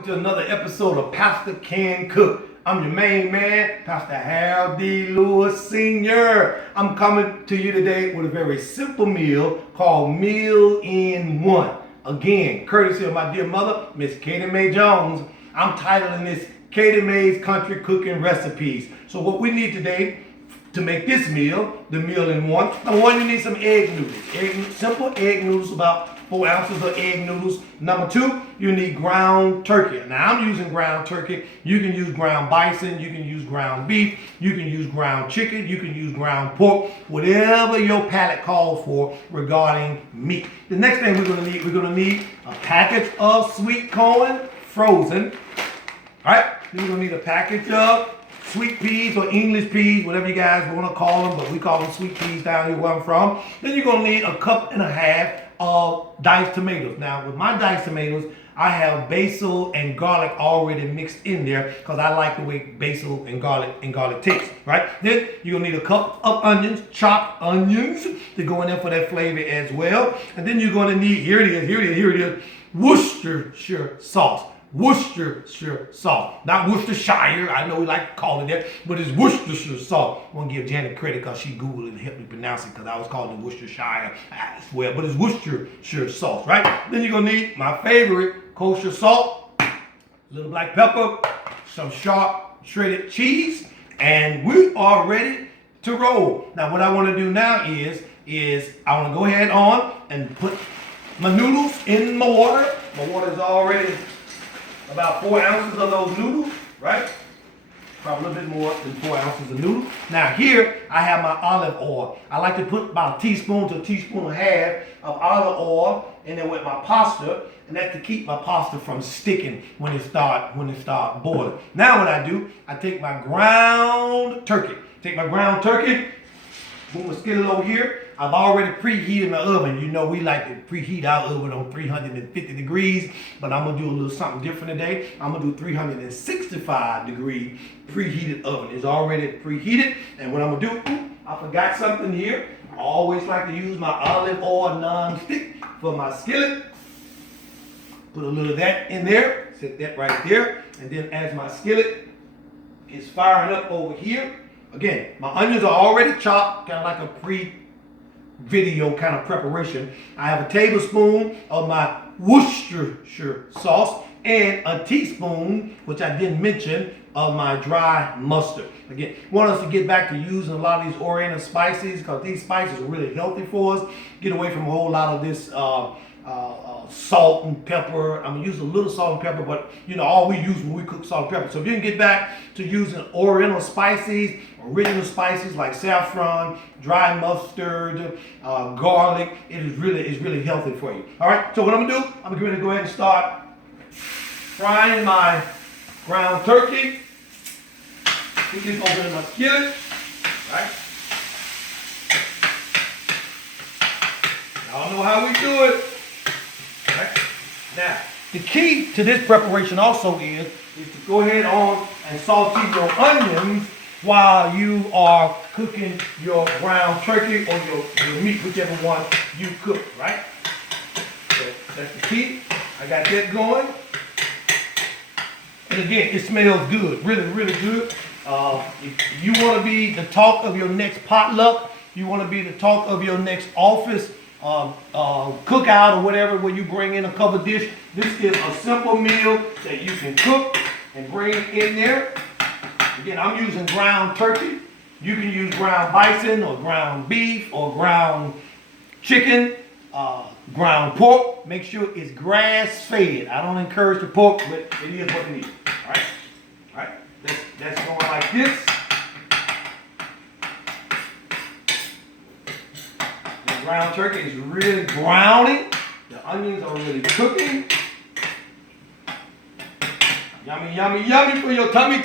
welcome to another episode of Pastor Can Cook. I'm your main man, Pastor Harold D. Lewis Sr. I'm coming to you today with a very simple meal called Meal in One. Again, courtesy of my dear mother, Miss Katie Mae Jones. I'm titling this Katie Mae's Country Cooking Recipes. So what we need today to make this meal, the Meal in One, number one, you need some egg noodles. Simple egg noodles, about 4 ounces of egg noodles. Number two, you need ground turkey. Now I'm using ground turkey. You can use ground bison, you can use ground beef, you can use ground chicken, you can use ground pork, whatever your palate calls for regarding meat. The next thing we're gonna need a package of sweet corn, frozen. All right, then we're gonna need a package of sweet peas or English peas, whatever you guys want to call them, but we call them sweet peas down here where I'm from. Then you're going to need a cup and a half of diced tomatoes. Now, with my diced tomatoes, I have basil and garlic already mixed in there because I like the way basil and garlic tastes, right? Then you're going to need a cup of onions, chopped onions, to go in there for that flavor as well. And then you're going to need, here it is, Worcestershire sauce. Worcestershire sauce. Not Worcestershire, I know we like to call it that, but it's Worcestershire sauce. I want to give Janet credit because she Googled it and helped me pronounce it because I was calling it Worcestershire as well, but it's Worcestershire sauce, right? Then you're going to need my favorite kosher salt, a little black pepper, some sharp shredded cheese, and we are ready to roll. Now what I want to do now is I want to go ahead on and put my noodles in my water. My water is already about 4 ounces of those noodles, right? Probably a little bit more than 4 ounces of noodles. Now here, I have my olive oil. I like to put about a teaspoon to a teaspoon and a half of olive oil in there with my pasta, and that's to keep my pasta from sticking when it start boiling. Now what I do, I take my ground turkey. Boom, my skillet over here. I've already preheated my oven. You know we like to preheat our oven on 350 degrees, but I'm gonna do a little something different today. I'm gonna do 365 degree preheated oven. It's already preheated, and what I'm gonna do, I forgot something here. I always like to use my olive oil non-stick for my skillet. Put a little of that in there, set that right there, and then as my skillet is firing up over here, again, my onions are already chopped, kind of like a pre-video kind of preparation. I have a tablespoon of my Worcestershire sauce and a teaspoon, which I didn't mention, of my dry mustard. Again, want us to get back to using a lot of these oriental spices because these spices are really healthy for us. Get away from a whole lot of this salt and pepper. I'm gonna use a little salt and pepper, but you know, all we use when we cook salt and pepper. So if you can get back to using oriental spices, original spices like saffron, dry mustard, garlic, it's really healthy for you. All right, so what I'm gonna do, I'm gonna go ahead and start frying my ground turkey. Keep this open in my skillet, right? Y'all know how we do it. Right. Now, the key to this preparation also is to go ahead on and saute your onions while you are cooking your ground turkey or your meat, whichever one you cook, right? So that's the key. I got that going. And again, it smells good, really good. If you want to be the talk of your next potluck, you want to be the talk of your next office, cookout or whatever, where you bring in a covered dish. This is a simple meal that you can cook and bring in there. Again, I'm using ground turkey. You can use ground bison or ground beef or ground chicken, ground pork. Make sure it's grass fed. I don't encourage the pork, but it is what it is. All right. That's going like this. Ground turkey is really browning. The onions are really cooking. Yummy for your tummy.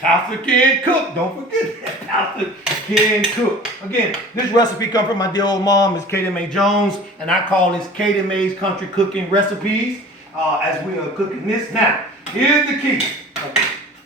Pastor Can Cook. Don't forget that. Pastor Can Cook. Again, this recipe comes from my dear old mom, Miss Katie Mae Jones, and I call this Katie Mae's Country Cooking Recipes as we are cooking this. Now, here's the key.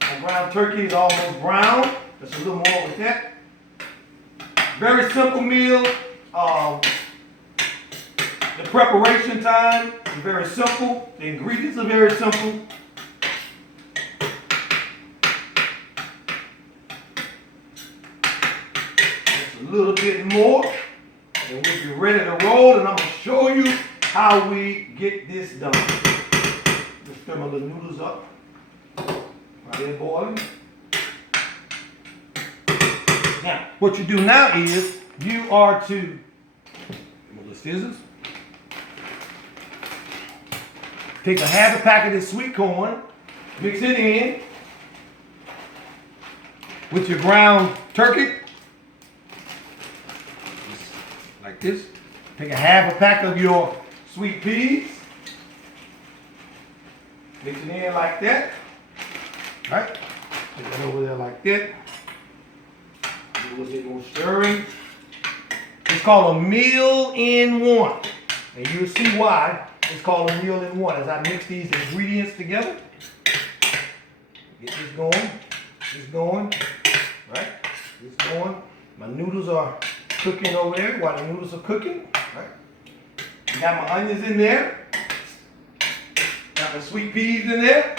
My ground turkey is almost brown. Just a little more with that. Very simple meal. The preparation time is very simple. The ingredients are very simple. Just a little bit more, and we'll be ready to roll. And I'm gonna show you how we get this done. Just stir my little noodles up. Right there, boiling. Now, what you do now is you are to with the scissors. Take a half a pack of this sweet corn, mix it in with your ground turkey, just like this. Take a half a pack of your sweet peas, mix it in like that. Right? Put that over there like that. Do a little bit more stirring. It's called a meal in one, and you'll see why. It's called a meal in one. As I mix these ingredients together, get this going, right? This going. My noodles are cooking over there. While the noodles are cooking, right? Got my onions in there. Got my sweet peas in there.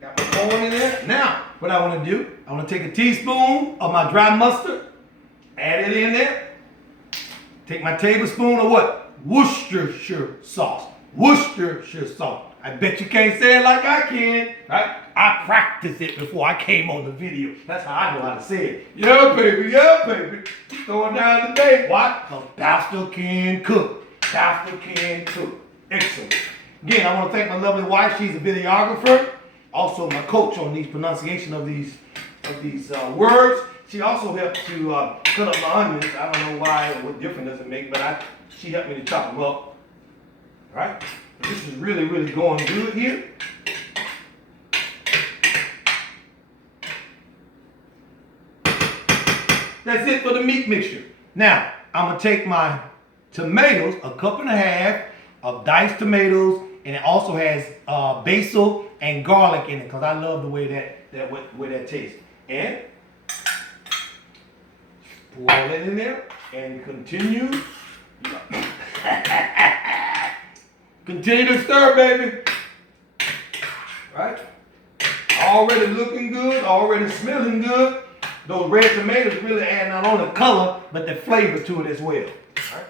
Got my corn in there. Now, what I want to do, I want to take a teaspoon of my dry mustard, add it in there. Take my tablespoon of what? Worcestershire sauce. Worcestershire sauce. I bet you can't say it like I can, right? I practiced it before I came on the video. That's how I know how to say it. Yeah, baby, yeah, baby. Going down today. Why? Because Pastor can cook. Pastor can cook. Excellent. Again, I want to thank my lovely wife. She's a videographer. Also, my coach on these pronunciation of these words. She also helped to cut up my onions. I don't know why or what difference does it make, but she helped me to chop them up. Right? This is really, really going good here. That's it for the meat mixture. Now, I'm going to take my tomatoes, a cup and a half of diced tomatoes, and it also has basil and garlic in it because I love the way that tastes. And pour all that in there and continue. Continue to stir, baby. Right? Already looking good, already smelling good. Those red tomatoes really add not only color, but the flavor to it as well. Right?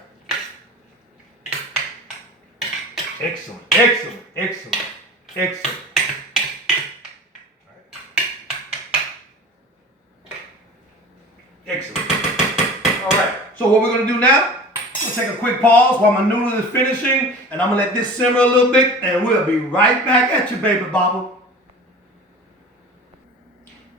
Excellent, excellent, excellent, excellent. Excellent. All right, so what we're going to do now, we'll take a quick pause while my noodle is finishing, and I'm going to let this simmer a little bit, and we'll be right back at you, baby bobble.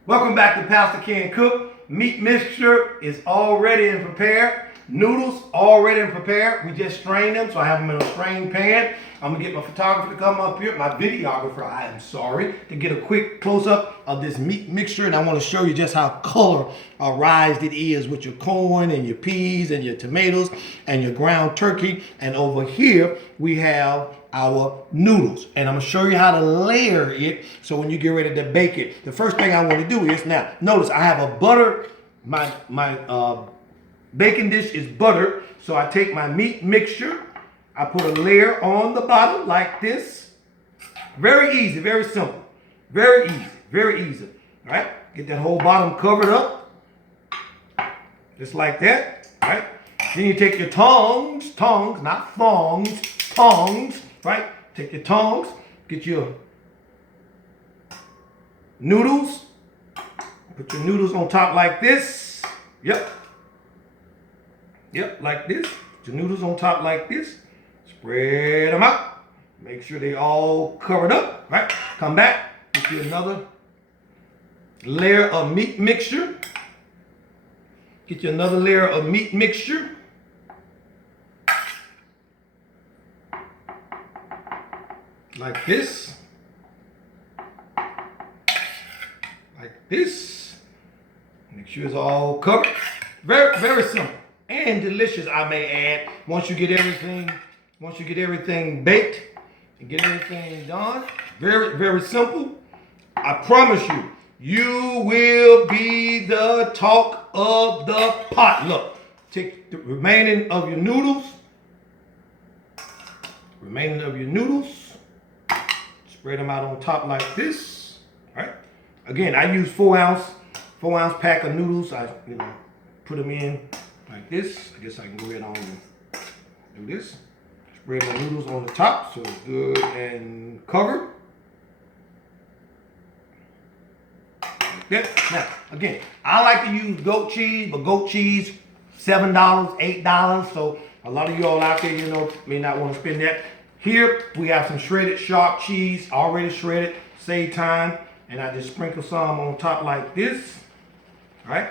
Welcome back to Pastor Ken Cook. Meat mixture is all ready and prepared. Noodles all ready and prepared. We just strained them, so I have them in a strained pan. I'm going to get my photographer to come up here, my videographer, I am sorry, to get a quick close-up of this meat mixture. And I want to show you just how colorized it is with your corn and your peas and your tomatoes and your ground turkey. And over here, we have our noodles. And I'm going to show you how to layer it so when you get ready to bake it. The first thing I want to do is, now, notice I have a butter, my baking dish is buttered. So I take my meat mixture, I put a layer on the bottom like this. Very easy, very simple. Very easy, very easy. All right, get that whole bottom covered up. Just like that, all right? Then you take your tongs, not thongs, tongs, right? Take your tongs, get your noodles. Put your noodles on top like this. Yep, like this. Put your noodles on top like this. Spread them out. Make sure they all covered up, right? Come back, get you another layer of meat mixture. Get you another layer of meat mixture. Like this. Like this. Make sure it's all covered. Very, very simple and delicious, I may add. Once you get everything baked and get everything done, very, very simple. I promise you, you will be the talk of the potluck. Take the remaining of your noodles, remaining of your noodles. Spread them out on top like this. All right. Again, I use 4 ounce pack of noodles. I put them in like this. I guess I can go ahead on and do this. Spread my noodles on the top so it's good and covered. Like that. Now, again, I like to use goat cheese, but goat cheese, $7, $8. So a lot of y'all out there, may not want to spend that. Here, we have some shredded sharp cheese, already shredded, save time. And I just sprinkle some on top like this. All right.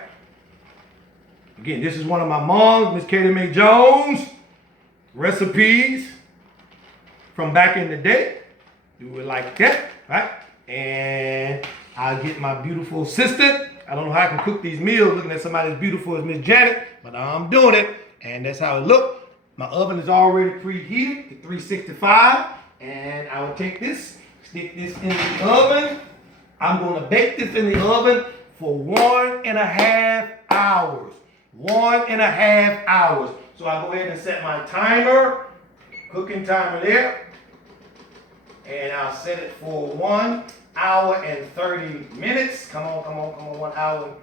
Again, this is one of my mom's, Miss Katie Mae Jones, recipes from back in the day. Do it like that, right? And I get my beautiful assistant. I don't know how I can cook these meals looking at somebody as beautiful as Miss Janet, but I'm doing it. And that's how it looks. My oven is already preheated to 365. And I will take this, stick this in the oven. I'm going to bake this in the oven for 1.5 hours. 1.5 hours. So I'll go ahead and set my timer, cooking timer there. And I'll set it for 1 hour and 30 minutes. Come on, 1 hour.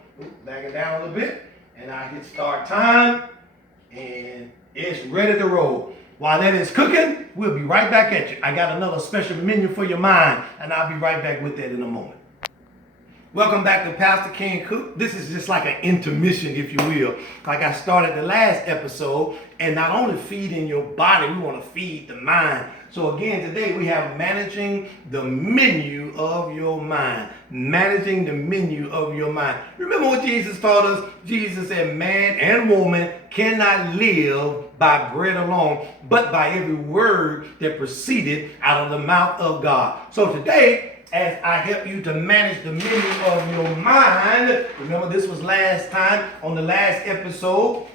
Back it down a little bit. And I hit start time. And it's ready to roll. While that is cooking, we'll be right back at you. I got another special menu for your mind. And I'll be right back with that in a moment. Welcome back to Pastor Ken Cook. This is just like an intermission, if you will. Like I started the last episode, and not only feeding your body, we want to feed the mind. So again, today we have managing the menu of your mind. Managing the menu of your mind. Remember what Jesus taught us? Jesus said, man and woman cannot live by bread alone, but by every word that proceeded out of the mouth of God. So today, as I help you to manage the menu of your mind, remember this was last time on the last episode,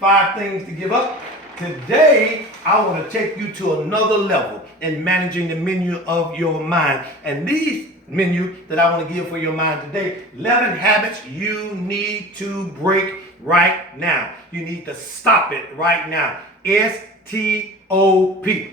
5 things to give up. Today, I want to take you to another level in managing the menu of your mind. And these menu that I want to give for your mind today, 11 habits you need to break right now. You need to stop it right now. S-T-O-P.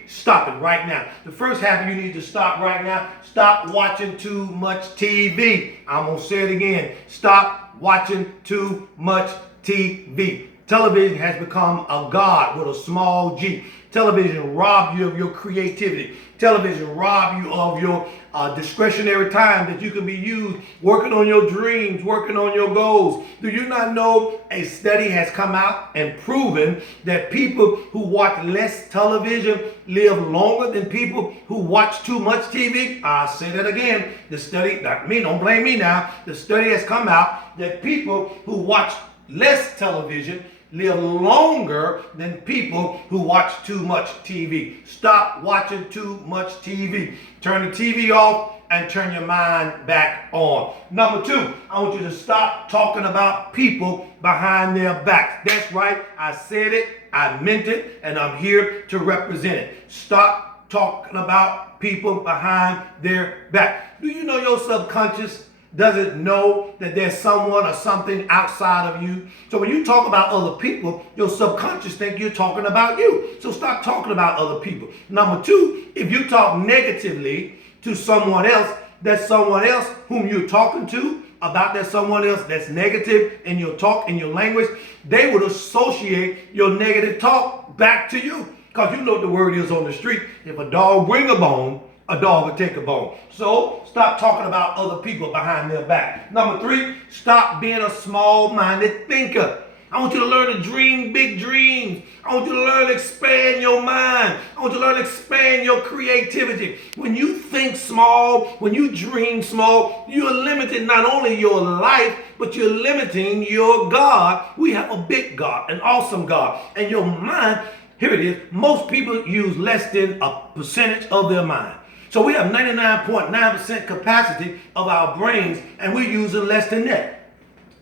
Stop it right now. The first habit you need to stop right now, stop watching too much TV. I'm going to say it again. Stop watching too much TV. Television has become a god with a small g. Television robs you of your creativity. Television robs you of your discretionary time that you can be used working on your dreams, working on your goals. Do you not know a study has come out and proven that people who watch less television live longer than people who watch too much TV? I'll say that again. The study, not me, don't blame me now. The study has come out that people who watch less television live longer than people who watch too much TV. Stop watching too much TV. Turn the TV off and turn your mind back on. Number 2, I want you to stop talking about people behind their backs. That's right. I said it, I meant it, and I'm here to represent it. Stop talking about people behind their back. Do you know your subconscious doesn't know that there's someone or something outside of you? So when you talk about other people, your subconscious think you're talking about you. So stop talking about other people. Number 2, if you talk negatively to someone else, that someone else whom you're talking to about that someone else that's negative in your talk, in your language, they would associate your negative talk back to you. Because you know what the word is on the street. If a dog bring a bone, a dog will take a bone. So stop talking about other people behind their back. Number 3, stop being a small-minded thinker. I want you to learn to dream big dreams. I want you to learn to expand your mind. I want you to learn to expand your creativity. When you think small, when you dream small, you're limiting not only your life, but you're limiting your God. We have a big God, an awesome God. And your mind, here it is, most people use less than a percentage of their mind. So we have 99.9% capacity of our brains, and we're using less than that.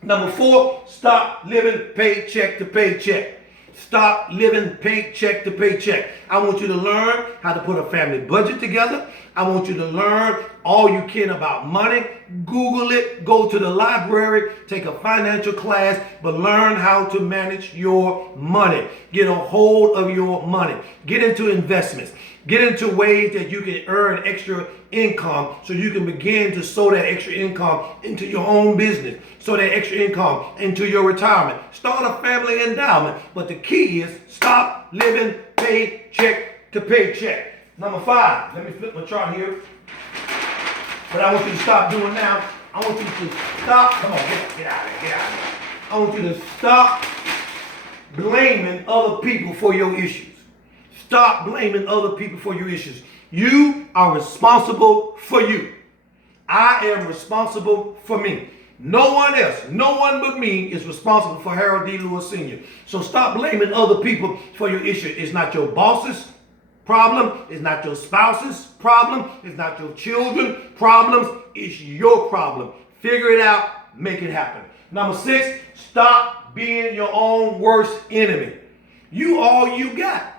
Number 4, stop living paycheck to paycheck. Stop living paycheck to paycheck. I want you to learn how to put a family budget together. I want you to learn all you can about money. Google it, go to the library, take a financial class, but learn how to manage your money. Get a hold of your money. Get into investments. Get into ways that you can earn extra income so you can begin to sow that extra income into your own business. Sow that extra income into your retirement. Start a family endowment. But the key is stop living paycheck to paycheck. Number 5, let me flip my chart here. But I want you to stop doing now. I want you to stop. Come on, get out of here, get out of here. I want you to stop blaming other people for your issues. Stop blaming other people for your issues. You are responsible for you. I am responsible for me. No one else, no one but me is responsible for Harold D. Lewis Sr. So stop blaming other people for your issue. It's not your boss's problem. It's not your spouse's problem. It's not your children's problems. It's your problem. Figure it out. Make it happen. Number 6, stop being your own worst enemy. You all you got.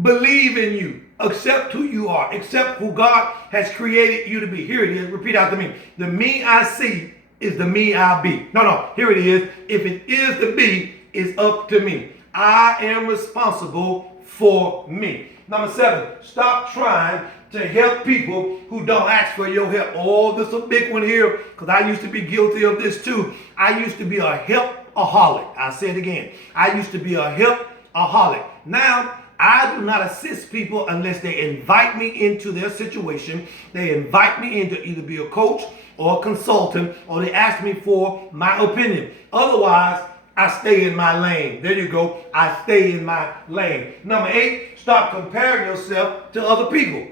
Believe in you. Accept who you are. Accept who God has created you to be. Here it is. Repeat after me. The me I see is the me I'll be. No. Here it is. If it is to be, it's up to me. I am responsible for me. Number 7, stop trying to help people who don't ask for your help. Oh, this is a big one here because I used to be guilty of this too. I used to be a help-aholic. I say it again. I used to be a help-aholic. Now, I do not assist people unless they invite me into their situation. They invite me in to either be a coach or a consultant, or they ask me for my opinion. Otherwise, I stay in my lane. There you go. I stay in my lane. Number 8, stop comparing yourself to other people.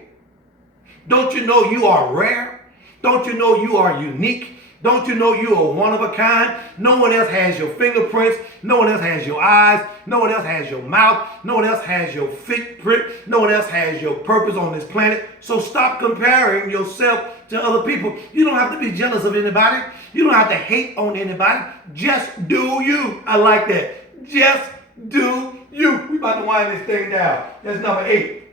Don't you know you are rare? Don't you know you are unique? Don't you know you are one of a kind? No one else has your fingerprints. No one else has your eyes. No one else has your mouth. No one else has your footprint. No one else has your purpose on this planet. So stop comparing yourself to other people. You don't have to be jealous of anybody. You don't have to hate on anybody. Just do you. I like that. Just do you. We about to wind this thing down. That's number 8.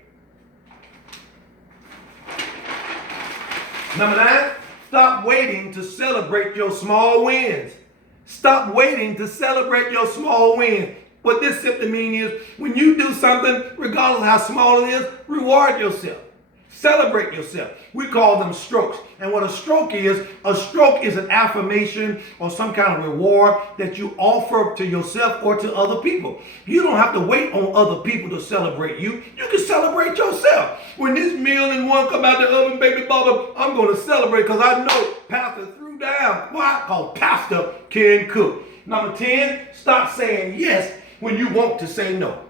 Number 9. Stop waiting to celebrate your small wins. Stop waiting to celebrate your small wins. What this simply means is when you do something, regardless of how small it is, reward yourself. Celebrate yourself. We call them strokes. And what a stroke is an affirmation or some kind of reward that you offer to yourself or to other people. You don't have to wait on other people to celebrate you. You can celebrate yourself. When this meal and one come out the oven, baby Bubba, I'm going to celebrate because I know Pastor threw down. Why? Because Pastor can cook. Number 10, stop saying yes when you want to say no.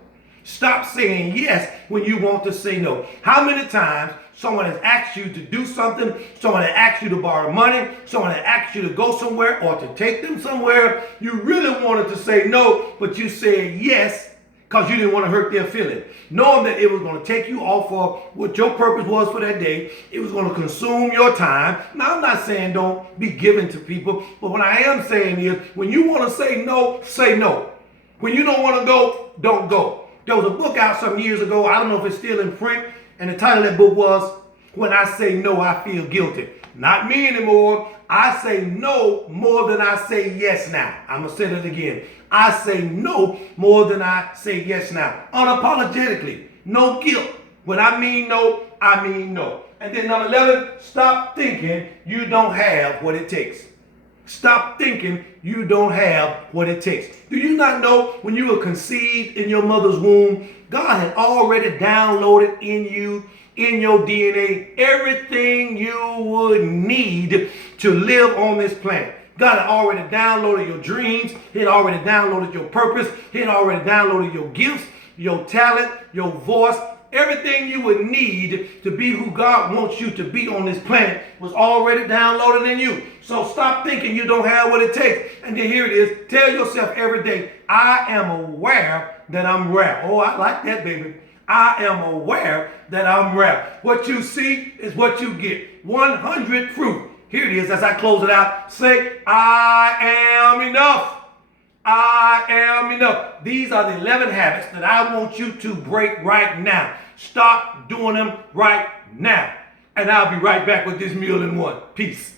Stop saying yes when you want to say no. How many times someone has asked you to do something, someone has asked you to borrow money, someone has asked you to go somewhere or to take them somewhere, you really wanted to say no, but you said yes because you didn't want to hurt their feelings. Knowing that it was going to take you off of what your purpose was for that day, it was going to consume your time. Now, I'm not saying don't be giving to people, but what I am saying is when you want to say no, say no. When you don't want to go, don't go. There was a book out some years ago. I don't know if it's still in print. And the title of that book was, When I Say No, I Feel Guilty. Not me anymore. I say no more than I say yes now. I'm going to say that again. I say no more than I say yes now. Unapologetically. No guilt. When I mean no, I mean no. And then number 11, stop thinking you don't have what it takes. Stop thinking you don't have what it takes. Do you not know when you were conceived in your mother's womb, God had already downloaded in you, in your DNA, everything you would need to live on this planet. God had already downloaded your dreams. He had already downloaded your purpose. He had already downloaded your gifts, your talent, your voice. Everything you would need to be who God wants you to be on this planet was already downloaded in you. So stop thinking you don't have what it takes. And then here it is. Tell yourself every day, I am aware that I'm rare. Oh, I like that, baby. I am aware that I'm rare. What you see is what you get. 100 proof. Here it is as I close it out. Say, I am enough. I am enough. These are the 11 habits that I want you to break right now. Stop doing them right now. and I'll be right back with this meal in one. Peace.